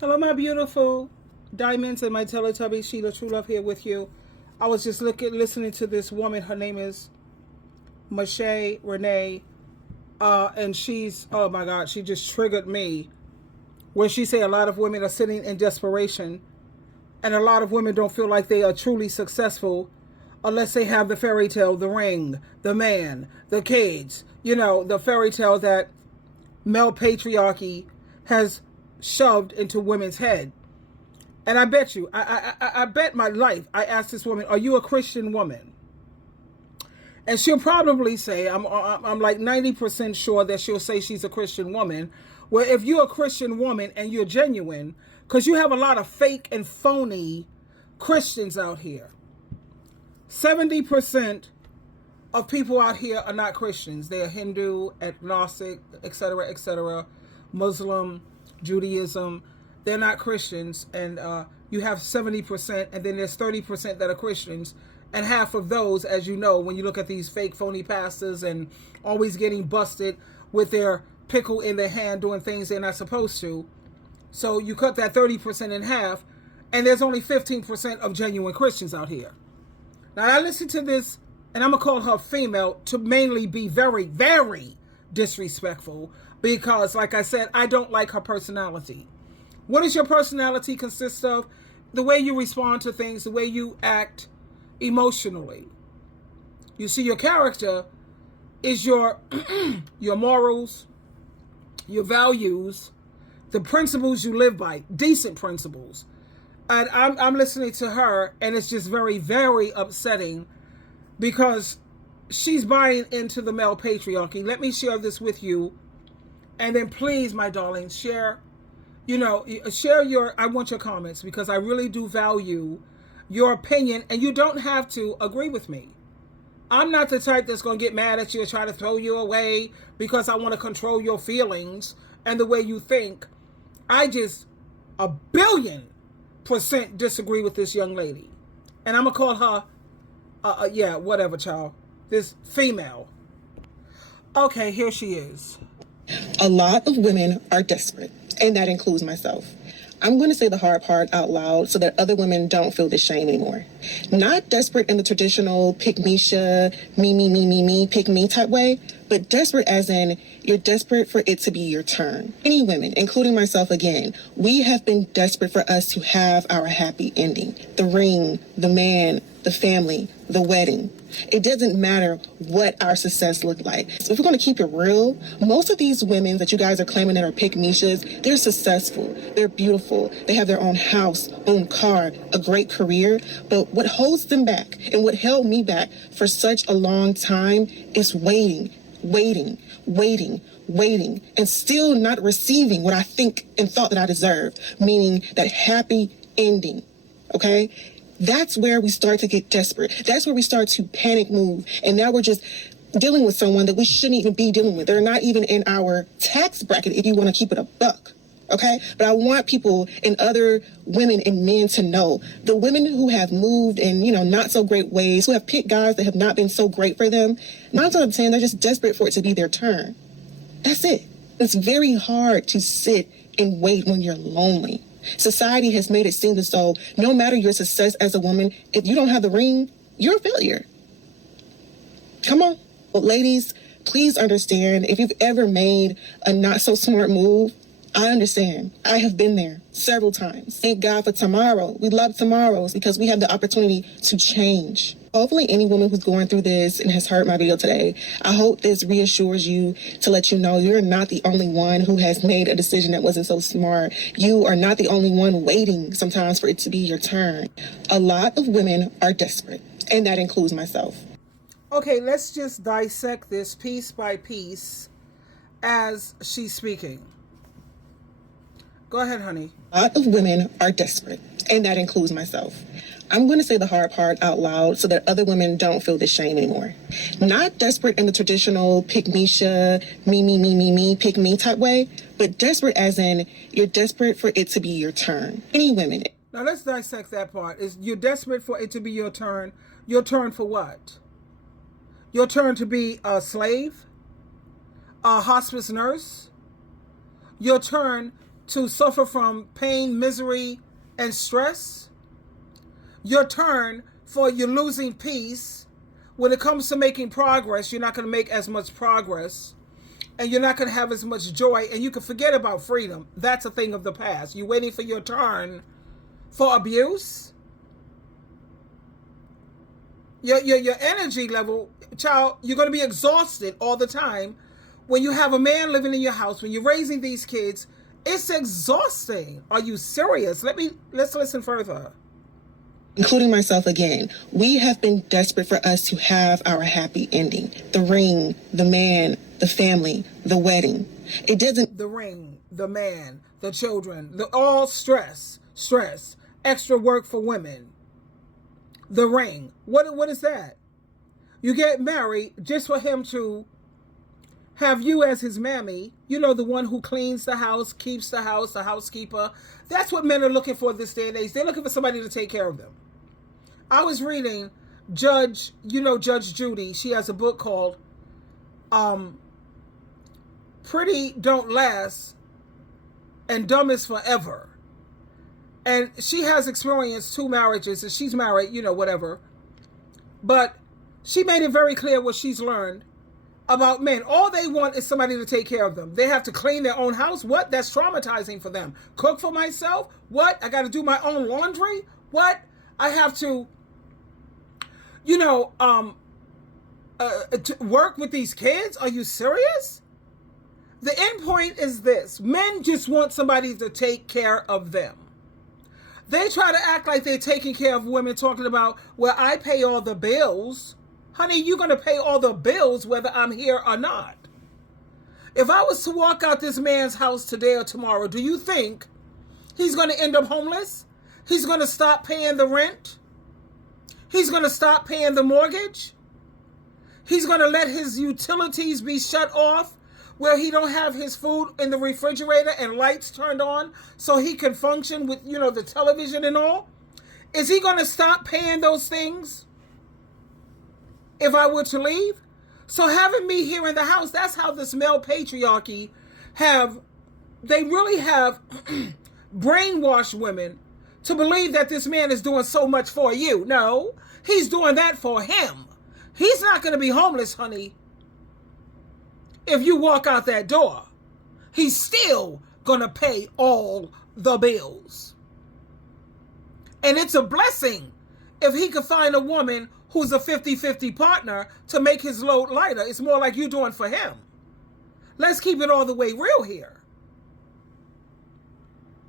Hello, my beautiful diamonds and my Teletubbies. SheilaTruelove here with you. I was just listening to this woman. Her name is Mache Renee, and she's, oh my God, she just triggered me. Where she say a lot of women are sitting in desperation, and a lot of women don't feel like they are truly successful unless they have the fairy tale, the ring, the man, the kids. You know, the fairy tale that male patriarchy has shoved into women's head. And I bet you, I bet my life, I asked this woman, are you a Christian woman? And she'll probably say, I'm like 90% sure that she'll say she's a Christian woman. Well, if you're a Christian woman and you're genuine, because you have a lot of fake and phony Christians out here. 70% of people out here are not Christians. They are Hindu, agnostic, etc., Muslim, Judaism. They're not Christians. And you have 70%, and then there's 30% that are Christians. And half of those, as you know, when you look at these fake phony pastors and always getting busted with their pickle in their hand doing things they're not supposed to. So you cut that 30% in half, and there's only 15% of genuine Christians out here. Now, I listened to this, and I'm going to call her female to mainly be very, very disrespectful because, like I said, I don't like her personality. What does your personality consist of? The way you respond to things, the way you act emotionally. You see, your character is your your morals, your values, the principles you live by, decent principles. And I'm listening to her, and it's just very, very upsetting because she's buying into the male patriarchy. Let me share this with you. And then please, my darling, share, I want your comments because I really do value your opinion, and you don't have to agree with me. I'm not the type that's going to get mad at you or try to throw you away because I want to control your feelings and the way you think. I just 1,000,000,000% disagree with this young lady. And I'm going to call her, yeah, whatever, child. This female. Okay, here she is. A lot of women are desperate, and that includes myself. I'm going to say the hard part out loud so that other women don't feel this shame anymore. Not desperate in the traditional pick-me-sha, me, pick-me type way, but desperate as in you're desperate for it to be your turn. Many women, including myself again, we have been desperate for us to have our happy ending. The ring, the man, the family, the wedding. It doesn't matter what our success looked like. So if we're going to keep it real, most of these women that you guys are claiming that are pick-me-shas, they're successful, they're beautiful, they have their own house, own car, a great career. But what holds them back and what held me back for such a long time is waiting, and still not receiving what I think and thought that I deserved, meaning that happy ending, okay? That's where we start to get desperate. That's where we start to panic move. And now we're just dealing with someone that we shouldn't even be dealing with. They're not even in our tax bracket if you want to keep it a buck. Okay? But I want people and other women and men to know the women who have moved in, not so great ways, who have picked guys that have not been so great for them, 9 times out of 10, they're just desperate for it to be their turn. That's it. It's very hard to sit and wait when you're lonely. Society has made it seem as though no matter your success as a woman, if you don't have the ring, you're a failure. Come on. Well, ladies, please understand, if you've ever made a not so smart move, I understand. I have been there several times. Thank God for tomorrow. We love tomorrows because we have the opportunity to change. Hopefully any woman who's going through this and has heard my video today, I hope this reassures you to let you know you're not the only one who has made a decision that wasn't so smart. You are not the only one waiting sometimes for it to be your turn. A lot of women are desperate, and that includes myself. Okay, let's just dissect this piece by piece as she's speaking. Go ahead, honey. A lot of women are desperate, and that includes myself. I'm going to say the hard part out loud so that other women don't feel this shame anymore. Not desperate in the traditional pick-me-sha, me, pick-me type way, but desperate as in you're desperate for it to be your turn. Any women. Now let's dissect that part. Is you're desperate for it to be your turn. Your turn for what? Your turn to be a slave? A hospice nurse? Your turn to suffer from pain, misery, and stress. Your turn for you're losing peace. When it comes to making progress, you're not going to make as much progress. And you're not going to have as much joy. And you can forget about freedom. That's a thing of the past. You're waiting for your turn for abuse. Your energy level, child, you're going to be exhausted all the time. When you have a man living in your house, when you're raising these kids, it's exhausting. Are you serious? Let's listen further. Including myself again, we have been desperate for us to have our happy ending. The ring, the man, the family, the wedding. It doesn't... The ring, the man, the children, all stress, extra work for women. The ring. What is that? You get married just for him to have you as his mammy, you know, the one who cleans the house, keeps the house, the housekeeper. That's what men are looking for this day and age. They're looking for somebody to take care of them. I was reading Judge Judy. She has a book called Pretty Don't Last and Dumb is Forever. And she has experienced 2 marriages, and she's married, whatever. But she made it very clear what she's learned about men. All they want is somebody to take care of them. They have to clean their own house. What? That's traumatizing for them. Cook for myself? What? I got to do my own laundry? What? I have to, to work with these kids? Are you serious? The end point is this. Men just want somebody to take care of them. They try to act like they're taking care of women, talking about, well, I pay all the bills. Honey, you're going to pay all the bills whether I'm here or not. If I was to walk out this man's house today or tomorrow, do you think he's going to end up homeless? He's going to stop paying the rent? He's going to stop paying the mortgage? He's going to let his utilities be shut off where he don't have his food in the refrigerator and lights turned on so he can function with, the television and all? Is he going to stop paying those things if I were to leave? So having me here in the house, that's how this male patriarchy they really have brainwashed women to believe that this man is doing so much for you. No, he's doing that for him. He's not going to be homeless, honey. If you walk out that door, he's still going to pay all the bills. And it's a blessing if he could find a woman who's a 50-50 partner to make his load lighter. It's more like you doing for him. Let's keep it all the way real here.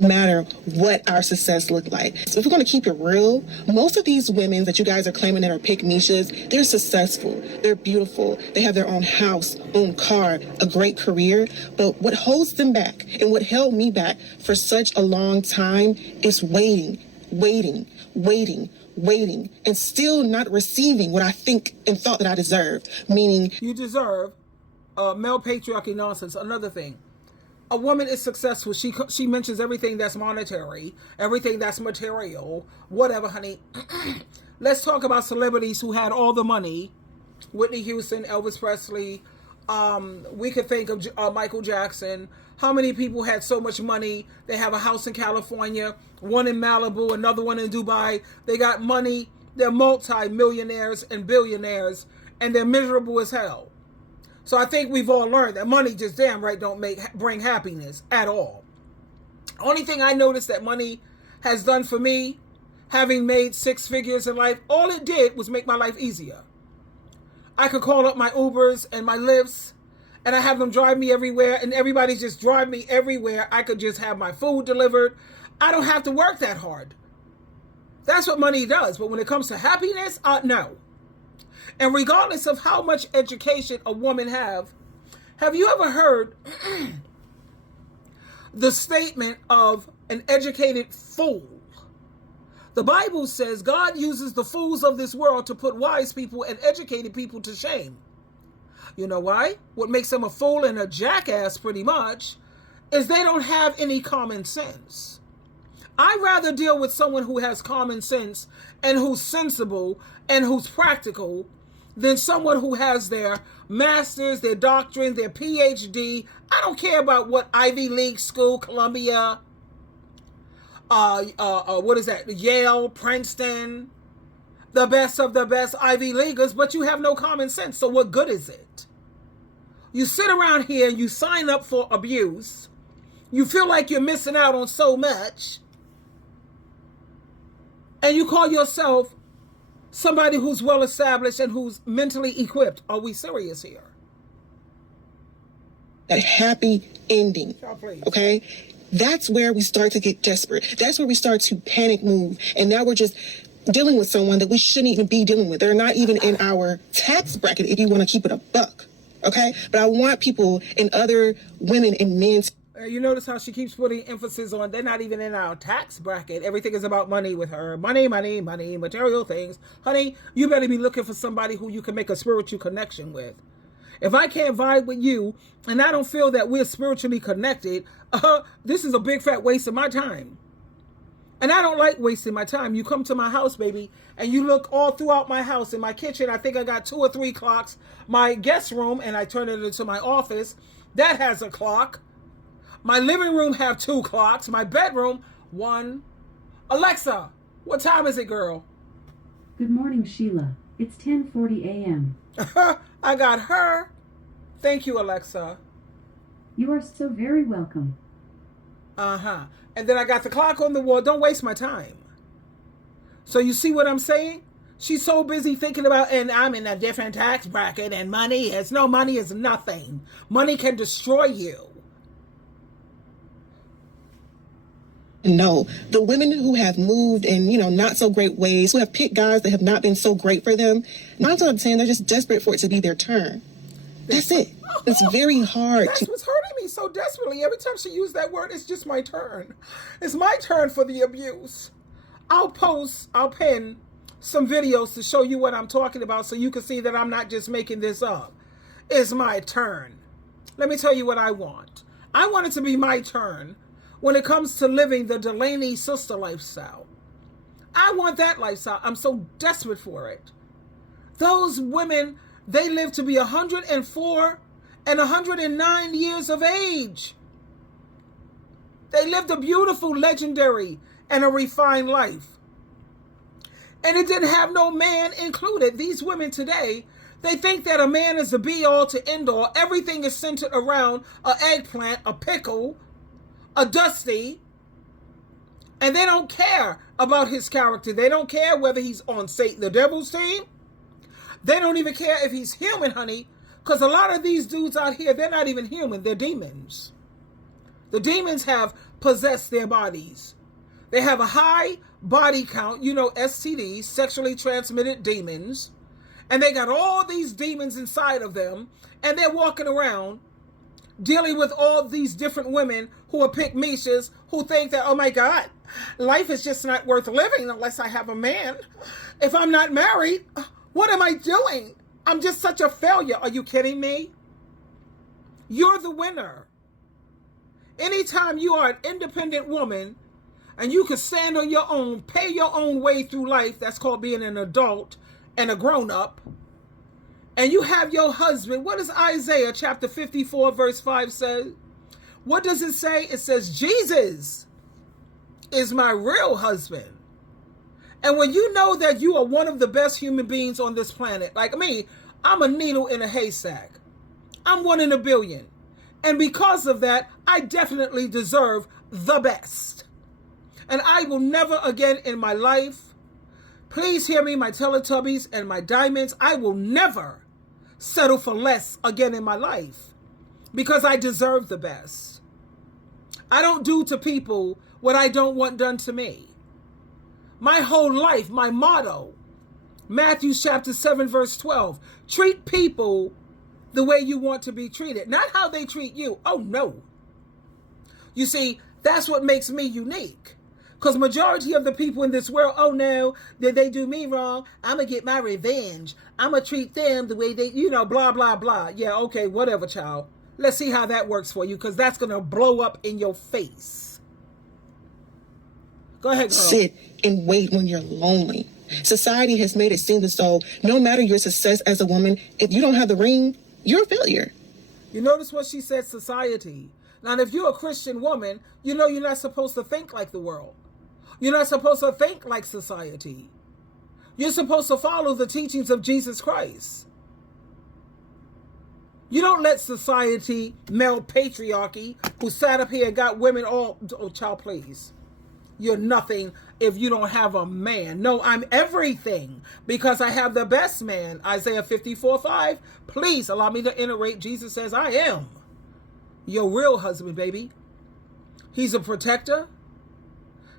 Matter what our success look like. So if we're going to keep it real, most of these women that you guys are claiming that are pick-meshas, they're successful, they're beautiful, they have their own house, own car, a great career. But what holds them back and what held me back for such a long time is waiting, and still not receiving what I think and thought that I deserved. Meaning, you deserve male patriarchy nonsense. Another thing. A woman is successful. She mentions everything that's monetary, everything that's material, whatever, honey. Let's talk about celebrities who had all the money. Whitney Houston, Elvis Presley. We could think of Michael Jackson. How many people had so much money? They have a house in California, one in Malibu, another one in Dubai. They got money. They're multi-millionaires and billionaires, and they're miserable as hell. So I think we've all learned that money just damn right don't bring happiness at all. Only thing I noticed that money has done for me, having made 6 figures in life, all it did was make my life easier. I could call up my Ubers and my Lyfts, and I have them drive me everywhere, and everybody just drive me everywhere. I could just have my food delivered. I don't have to work that hard. That's what money does. But when it comes to happiness, no. And regardless of how much education a woman have you ever heard the statement of an educated fool? The Bible says God uses the fools of this world to put wise people and educated people to shame. You know why? What makes them a fool and a jackass pretty much is they don't have any common sense. I'd rather deal with someone who has common sense and who's sensible and who's practical than someone who has their master's, their doctorate, their PhD. I don't care about what Ivy League school, Columbia, what is that? Yale, Princeton, the best of the best Ivy Leaguers, but you have no common sense. So what good is it? You sit around here and you sign up for abuse. You feel like you're missing out on so much. And you call yourself somebody who's well established and who's mentally equipped. Are we serious here? That happy ending. Okay? That's where we start to get desperate. That's where we start to panic move. And now we're just dealing with someone that we shouldn't even be dealing with. They're not even in our tax bracket if you want to keep it a buck. Okay? But I want people and other women and men. You notice how she keeps putting emphasis on they're not even in our tax bracket. Everything is about money with her. Money, money, money, material things. Honey, you better be looking for somebody who you can make a spiritual connection with. If I can't vibe with you and I don't feel that we're spiritually connected, this is a big fat waste of my time. And I don't like wasting my time. You come to my house, baby, and you look all throughout my house. In my kitchen, I think I got 2 or 3 clocks. My guest room, and I turn it into my office, that has a clock. My living room have 2 clocks. My bedroom, 1. Alexa, what time is it, girl? Good morning, Sheila. It's 10:40 a.m. I got her. Thank you, Alexa. You are so very welcome. Uh-huh. And then I got the clock on the wall. Don't waste my time. So you see what I'm saying? She's so busy thinking about, and I'm in a different tax bracket, and money is nothing. Money can destroy you. No, the women who have moved in, not so great ways, who have picked guys that have not been so great for them, 9 times out of 10, they're just desperate for it to be their turn. That's it. It's very hard. That's what's hurting me so desperately. Every time she used that word, it's just my turn. It's my turn for the abuse. I'll pin some videos to show you what I'm talking about so you can see that I'm not just making this up. It's my turn. Let me tell you what I want. I want it to be my turn when it comes to living the Delaney sister lifestyle. I want that lifestyle. I'm so desperate for it. Those women, they live to be 104 and 109 years of age. They lived a beautiful, legendary, and a refined life. And it didn't have no man included. These women today, they think that a man is the be-all to end-all. Everything is centered around an eggplant, a pickle, a dusty, and they don't care about his character. They don't care whether he's on Satan, the devil's team. They don't even care if he's human, honey, because a lot of these dudes out here, they're not even human. They're demons. The demons have possessed their bodies. They have a high body count, STDs, sexually transmitted demons, and they got all these demons inside of them, and they're walking around dealing with all these different women who are pick Mishas, who think that, oh my God, life is just not worth living unless I have a man. If I'm not married, what am I doing? I'm just such a failure. Are you kidding me? You're the winner. Anytime you are an independent woman and you can stand on your own, pay your own way through life, that's called being an adult and a grown-up, and you have your husband. What does Isaiah chapter 54 verse 5 say? What does it say? It says, Jesus is my real husband. And when you know that you are one of the best human beings on this planet, like me, I'm a needle in a haystack. I'm 1 in a billion. And because of that, I definitely deserve the best. And I will never again in my life, please hear me, my Teletubbies and my diamonds, I will never settle for less again in my life because I deserve the best. I don't do to people what I don't want done to me. My whole life, my motto, Matthew chapter 7 verse 12, treat people the way you want to be treated, not how they treat you. Oh no. You see, that's what makes me unique. Because majority of the people in this world, oh no, did they do me wrong? I'm going to get my revenge. I'm going to treat them the way they, blah, blah, blah. Yeah, okay, whatever, child. Let's see how that works for you, because that's going to blow up in your face. Go ahead, girl. Sit and wait when you're lonely. Society has made it seem as though no matter your success as a woman, if you don't have the ring, you're a failure. You notice what she said, society. Now, if you're a Christian woman, you know you're not supposed to think like the world. You're not supposed to think like society. You're supposed to follow the teachings of Jesus Christ. You don't let society, male patriarchy, who sat up here and got women all, oh, child, please. You're nothing if you don't have a man. No, I'm everything because I have the best man. Isaiah 54:5. Please allow me to iterate. Jesus says, I am your real husband, baby. He's a protector.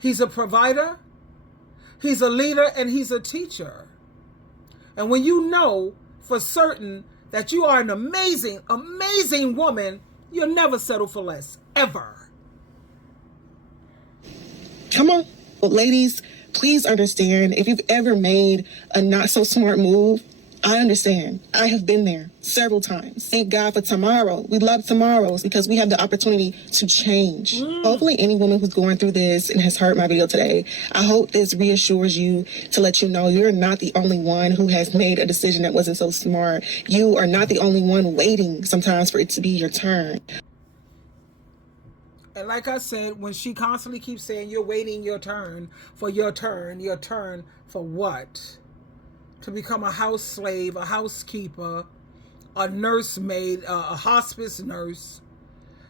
He's a provider. He's a leader and he's a teacher. And when you know for certain that you are an amazing, amazing woman, you'll never settle for less, ever. Come on. Well, ladies, please understand, if you've ever made a not so smart move, I understand. I have been there several times. Thank God for tomorrow. We love tomorrows because we have the opportunity to change. Hopefully any woman who's going through this and has heard my video today, I hope this reassures you to let you know you're not the only one who has made a decision that wasn't so smart. You are not the only one waiting sometimes for it to be your turn. And like I said, when she constantly keeps saying you're waiting your turn for what? To become a house slave, a housekeeper, a nursemaid, a hospice nurse,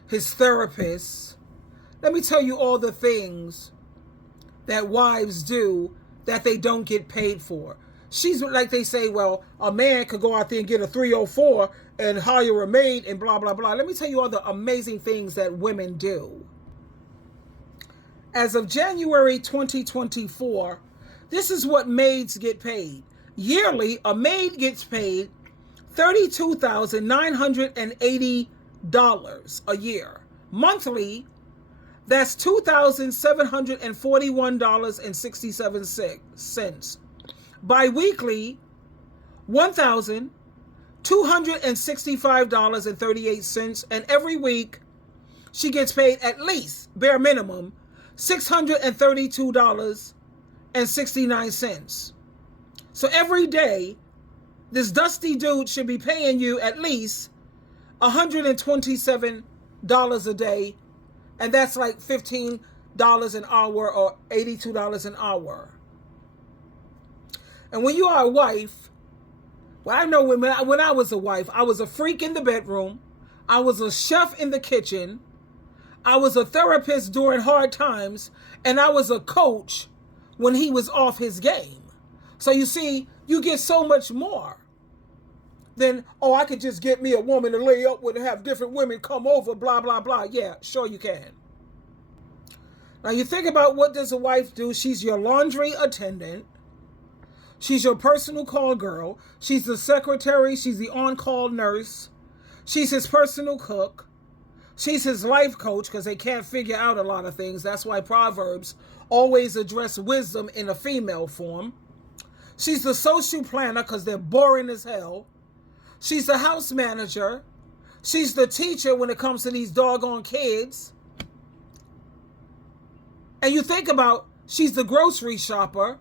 his therapist. Let me tell you all the things that wives do that they don't get paid for. She's like they say, well, a man could go out there and get a 304 and hire a maid and blah, blah, blah. Let me tell you all the amazing things that women do. As of January 2024, this is what maids get paid. Yearly, a maid gets paid $32,980 a year. Monthly, that's $2,741.67. Bi-weekly, $1,265.38. And every week, she gets paid at least, bare minimum, $632.69. So every day, this dusty dude should be paying you at least $127 a day. And that's like $15 an hour or $82 an hour. And when you are a wife, well, I know when I was a wife, I was a freak in the bedroom. I was a chef in the kitchen. I was a therapist during hard times. And I was a coach when he was off his game. So you see, you get so much more than, oh, I could just get me a woman to lay up with and have different women come over, blah, blah, blah. Yeah, sure you can. Now you think about what does a wife do? She's your laundry attendant. She's your personal call girl. She's the secretary. She's the on-call nurse. She's his personal cook. She's his life coach because they can't figure out a lot of things. That's why Proverbs always address wisdom in a female form. She's the social planner because they're boring as hell. She's the house manager. She's the teacher when it comes to these doggone kids. And you think about, she's the grocery shopper.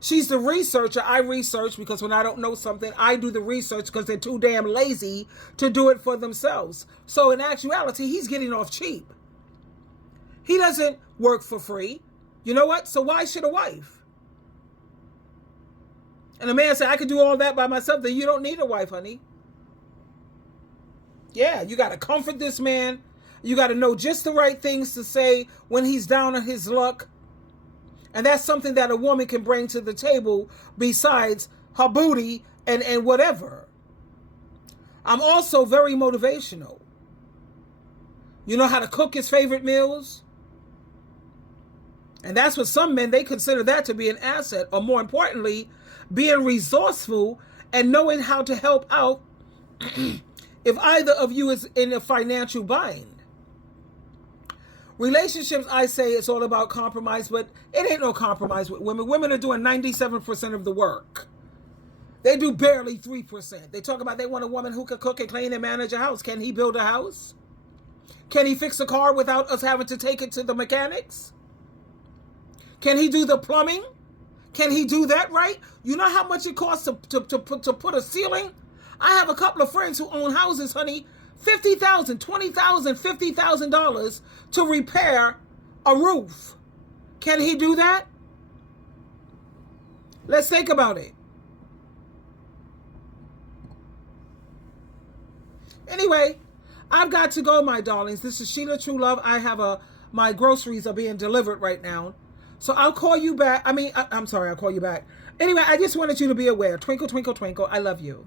She's the researcher. I research because when I don't know something, I do the research because they're too damn lazy to do it for themselves. So in actuality, he's getting off cheap. He doesn't work for free. You know what? So why should a wife? And a man said, I could do all that by myself. Then you don't need a wife, honey. Yeah, you got to comfort this man. You got to know just the right things to say when he's down on his luck. And that's something that a woman can bring to the table besides her booty and whatever. I'm also very motivational. You know how to cook his favorite meals? And that's what some men, they consider that to be an asset. Or more importantly, being resourceful and knowing how to help out if either of you is in a financial bind. Relationships, I say it's all about compromise, but it ain't no compromise with women. Women are doing 97% of the work. They do barely 3%. They talk about they want a woman who can cook and clean and manage a house. Can he build a house? Can he fix a car without us having to take it to the mechanics? Can he do the plumbing? Can he do that right? You know how much it costs to put a ceiling? I have a couple of friends who own houses, honey, $50,000, $20,000, $50,000 to repair a roof. Can he do that? Let's think about it. Anyway, I've got to go, my darlings. This is SheilaTruelove. I have my groceries are being delivered right now. So I'll call you back. I'm sorry, I'll call you back. Anyway, I just wanted you to be aware. Twinkle, twinkle, twinkle. I love you.